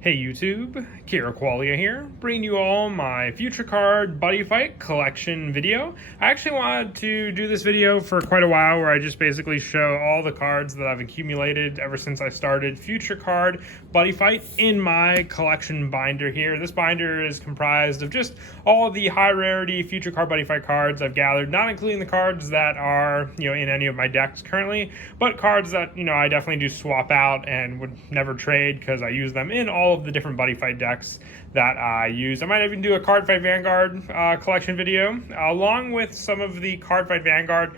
Hey YouTube, Kira Qualia here, bringing you all my Future Card Buddyfight collection video. I actually wanted to do this video for quite a while where I just basically show all the cards that I've accumulated ever since I started Future Card Buddyfight in my collection binder here. This binder is comprised of just all the high rarity Future Card Buddyfight cards I've gathered, not including the cards that are, in any of my decks currently, but cards that, I definitely do swap out and would never trade because I use them in all of the different Buddyfight decks that I use. I might even do a Cardfight Vanguard collection video, along with some of the Cardfight Vanguard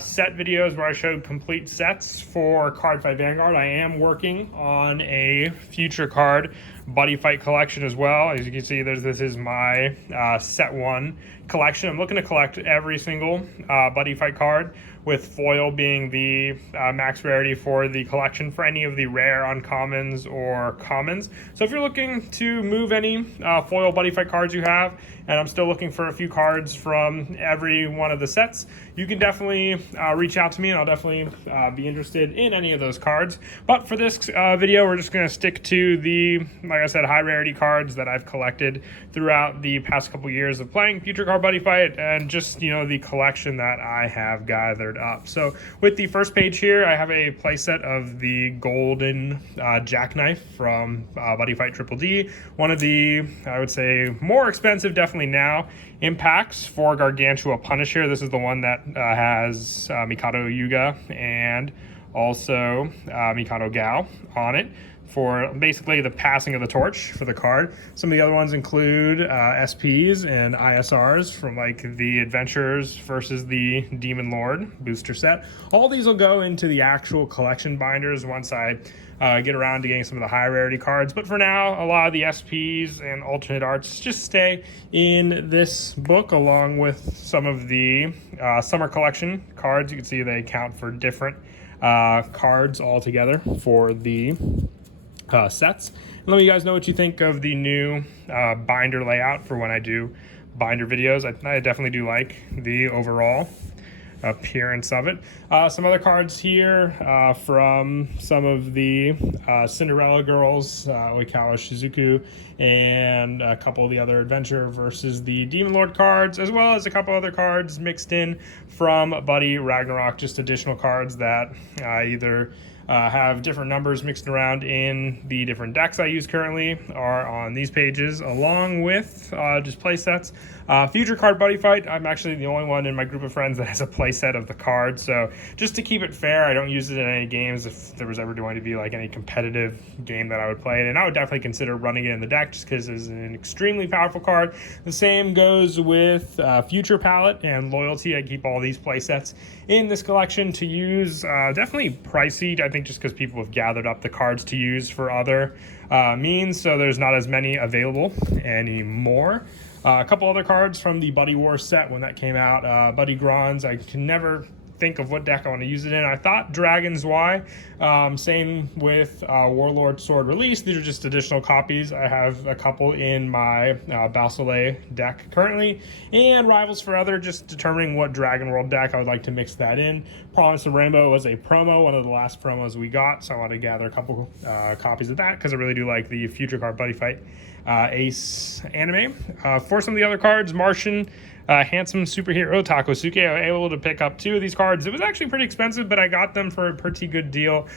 set videos where I showed complete sets for Cardfight Vanguard. I am working on a Future Card Buddyfight collection as well. As you can see, this is my set 1 collection. I'm looking to collect every single Buddyfight card, with foil being the max rarity for the collection for any of the rare uncommons or commons. So if you're looking to move any foil Buddyfight cards you have, and I'm still looking for a few cards from every one of the sets, you can definitely reach out to me, and I'll definitely be interested in any of those cards. But for this video, we're just going to stick to the, like I said, high rarity cards that I've collected throughout the past couple years of playing Future Card Buddyfight, and just, the collection that I have gathered up. So with the first page here, I have a playset of the golden jackknife from Buddyfight Triple D. One of the, I would say, more expensive, definitely now, impacts for Gargantua Punisher. This is the one that has Mikado Yuga and also Mikado Gao on it, for basically the passing of the torch for the card. Some of the other ones include SPs and ISRs from like the Adventures versus the Demon Lord booster set. All these will go into the actual collection binders once I get around to getting some of the high rarity cards. But for now, a lot of the SPs and alternate arts just stay in this book, along with some of the summer collection cards. You can see they count for different cards altogether for the sets. And let me guys know what you think of the new binder layout for when I do binder videos. I definitely do like the overall appearance of it. Some other cards here from some of the Cinderella girls, Oikawa Shizuku, and a couple of the other Adventure versus the Demon Lord cards, as well as a couple other cards mixed in from Buddy Ragnarok, just additional cards that either have different numbers mixed around in the different decks I use currently are on these pages, along with just play sets. Future Card Buddyfight, I'm actually the only one in my group of friends that has a play set of the card, so just to keep it fair, I don't use it in any games if there was ever going to be like any competitive game that I would play it, and I would definitely consider running it in the deck just because it's an extremely powerful card. The same goes with Future Palette and Loyalty. I keep all these play sets in this collection to use. Definitely pricey, I think, just because people have gathered up the cards to use for other means, so there's not as many available anymore. A couple other cards from the Buddy War set when that came out. Buddy Grons, I can never think of what deck I want to use it in. I thought Dragon's Y. Same with Warlord Sword Release. These are just additional copies. I have a couple in my Balsoleil deck currently. And Rivals Forever, just determining what Dragon World deck I would like to mix that in. Promise of Rainbow was a promo, one of the last promos we got, so I want to gather a couple copies of that because I really do like the Future Card Buddyfight Ace anime. For some of the other cards, Martian, Handsome Superhero Takosuke, I was able to pick up 2 of these cards. It was actually pretty expensive, but I got them for a pretty good deal.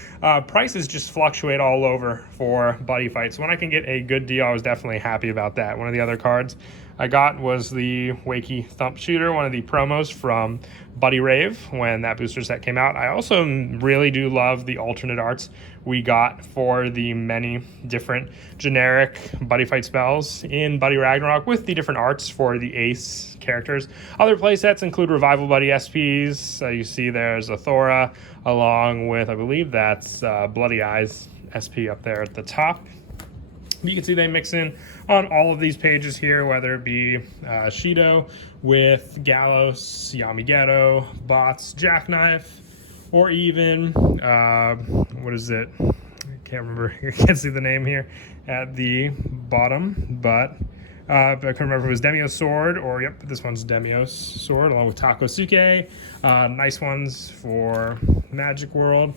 Prices just fluctuate all over for Buddyfight, so when I can get a good deal, I was definitely happy about that. One of the other cards I got was the Wakey Thump Shooter, one of the promos from Buddy Rave when that booster set came out. I also really do love the alternate arts we got for the many different generic Buddyfight spells in Buddy Ragnarok with the different arts for the Ace characters. Other playsets include Revival Buddy SPs. You see there's a Thora, along with, I believe that's Bloody Eyes SP up there at the top. You can see they mix in on all of these pages here, whether it be Shido with Gallows, Yamagero, Bots, Jackknife, or even, what is it? I can't remember. I can't see the name here at the bottom, but I couldn't remember if it was Demio's Sword or, yep, this one's Demio's Sword, along with Takosuke. Nice ones for Magic World.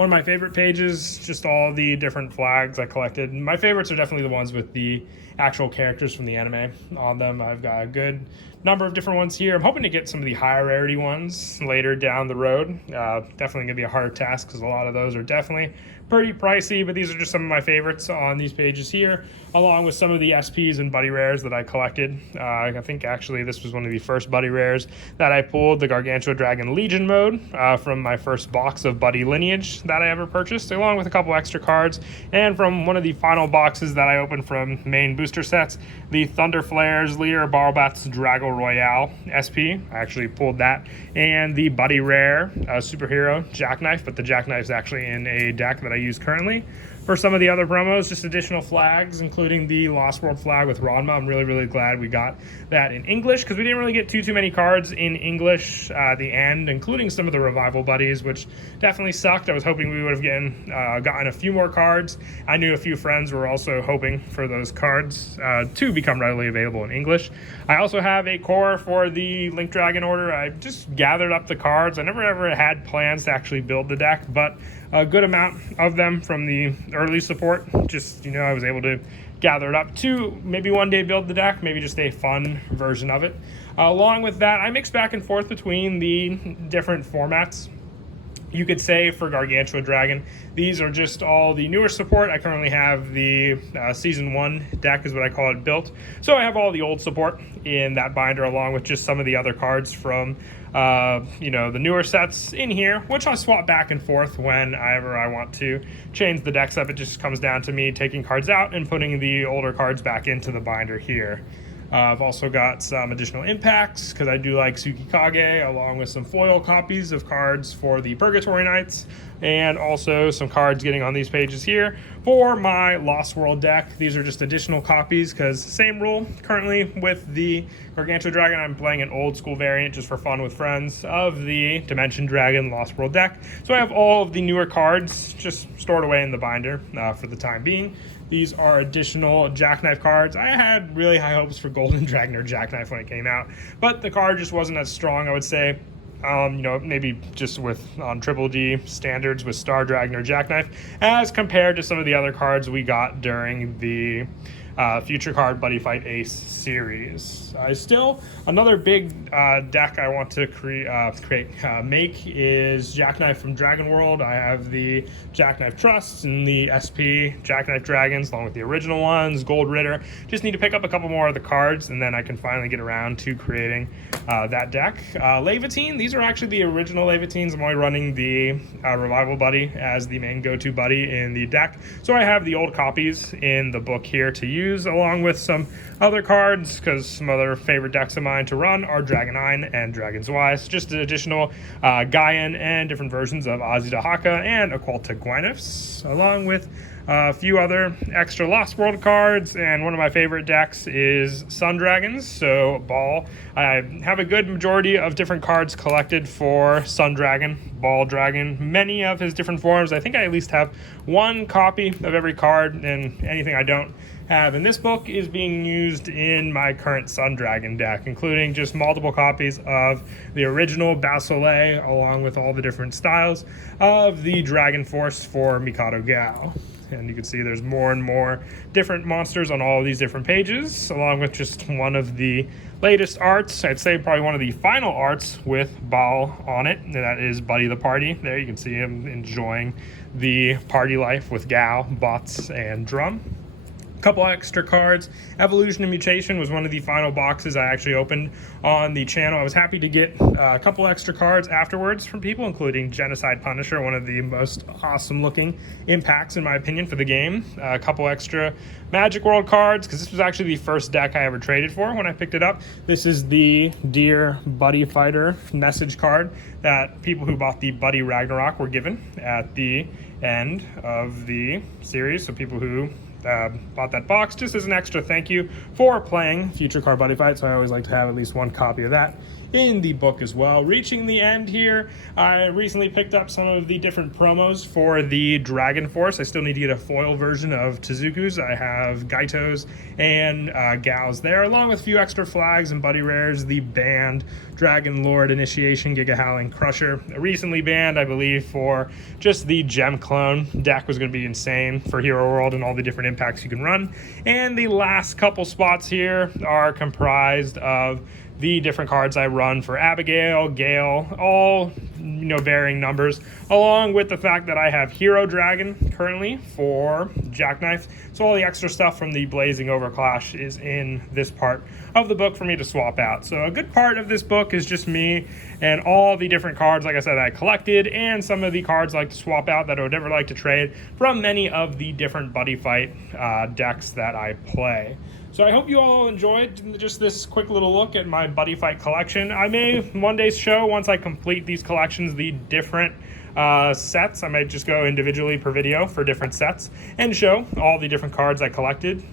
one of my favorite pages, just all the different flags I collected. My favorites are definitely the ones with the actual characters from the anime on them. I've got a good number of different ones here. I'm hoping to get some of the higher rarity ones later down the road. Definitely gonna be a hard task because a lot of those are definitely pretty pricey, but these are just some of my favorites on these pages here, along with some of the SPs and Buddy Rares that I collected. I think actually this was one of the first Buddy Rares that I pulled, the Gargantua Dragon Legion mode, from my first box of Buddy Lineage that I ever purchased, along with a couple extra cards, and from one of the final boxes that I opened from main booster sets, the Thunder Flares Leader Barbat's Drago Royale SP. I actually pulled that, and the Buddy Rare Superhero Jackknife, but the Jackknife is actually in a deck that I use currently. For some of the other promos, just additional flags, including the Lost World flag with Ranma. I'm really glad we got that in English, because we didn't really get too many cards in English at the end, including some of the Revival Buddies, which definitely sucked. I was hoping we would have gotten a few more cards. I knew a few friends were also hoping for those cards to become readily available in English. I also have a core for the Link Dragon order. I just gathered up the cards. I never ever had plans to actually build the deck, but a good amount of them from the early support. Just, I was able to gather it up to maybe one day build the deck, maybe just a fun version of it. Along with that, I mix back and forth between the different formats. You could say for Gargantua Dragon, these are just all the newer support. I currently have the Season 1 deck is what I call it built. So I have all the old support in that binder, along with just some of the other cards from the newer sets in here, which I'll swap back and forth whenever I want to change the decks up. It just comes down to me taking cards out and putting the older cards back into the binder here. I've also got some additional impacts because I do like Tsukikage, along with some foil copies of cards for the Purgatory Knights, and also some cards getting on these pages here for my Lost World deck. These are just additional copies because same rule currently with the Gargantua Dragon. I'm playing an old school variant just for fun with friends of the Dimension Dragon Lost World deck. So I have all of the newer cards just stored away in the binder for the time being. These are additional Jackknife cards. I had really high hopes for Golden Dragon or Jackknife when it came out, but the card just wasn't as strong, I would say. Maybe just on Triple G standards with Star Dragon or Jackknife, as compared to some of the other cards we got during the Future Card Buddyfight Ace series. Another big deck I want to make is Jackknife from Dragon World. I have the Jackknife Trust and the SP Jackknife Dragons, along with the original ones, Gold Ritter. Just need to pick up a couple more of the cards, and then I can finally get around to creating that deck. Levitine, these are actually the original Levitines. I'm only running the Revival Buddy as the main go-to buddy in the deck. So I have the old copies in the book here to use, along with some other cards, because some other favorite decks of mine to run are Dragonine and Dragon's Wise. Just additional Gaian and different versions of Azidahaka and Aqualta Gwyneths, along with a few other extra Lost World cards, and one of my favorite decks is Sun Dragons, so Ball. I have a good majority of different cards collected for Sun Dragon, Ball Dragon, many of his different forms. I think I at least have one copy of every card, and anything I don't have in this book is being used in my current Sun Dragon deck, including just multiple copies of the original Basileia, along with all the different styles of the Dragon Force for Mikado Gao. And you can see there's more and more different monsters on all of these different pages, along with just one of the latest arts. I'd say probably one of the final arts with Baal on it, and that is Buddy the Party. There you can see him enjoying the party life with Gao, Bots, and Drum. Couple extra cards. Evolution and Mutation was one of the final boxes I actually opened on the channel. I was happy to get a couple extra cards afterwards from people, including Genocide Punisher, one of the most awesome looking impacts in my opinion for the game. A couple extra Magic World cards, because this was actually the first deck I ever traded for when I picked it up. This is the Dear Buddy Fighter message card that people who bought the Buddy Ragnarok were given at the end of the series. So people who bought that box just as an extra thank you for playing Future Car Buddy Fight, so I always like to have at least one copy of that in the book as well. Reaching the end here, I recently picked up some of the different promos for the Dragon Force. I still need to get a foil version of Tezuku's. I have Gaito's and Gal's there, along with a few extra flags and buddy rares. The banned Dragon Lord Initiation Giga Howling Crusher, recently banned, I believe, for just the gem clone deck, was going to be insane for Hero World and all the different impacts you can run. And the last couple spots here are comprised of the different cards I run for Abigail, Gale, all varying numbers, along with the fact that I have Hero Dragon currently for Jackknife. So all the extra stuff from the Blazing Overclash is in this part of the book for me to swap out. So a good part of this book is just me and all the different cards, like I said, I collected, and some of the cards I like to swap out that I would ever like to trade from many of the different Buddy Fight decks that I play. So I hope you all enjoyed just this quick little look at my Buddy Fight collection. I may one day show, once I complete these collections, the different sets. I might just go individually per video for different sets and show all the different cards I collected,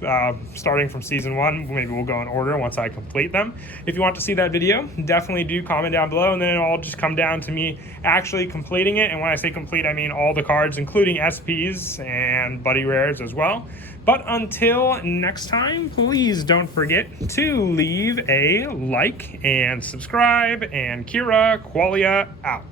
starting from season 1. Maybe we'll go in order once I complete them. If you want to see that video, definitely do comment down below, and then it'll all just come down to me actually completing it. And when I say complete, I mean all the cards, including SPs and buddy rares as well. But until next time, please don't forget to leave a like and subscribe, and Kira Qualia out.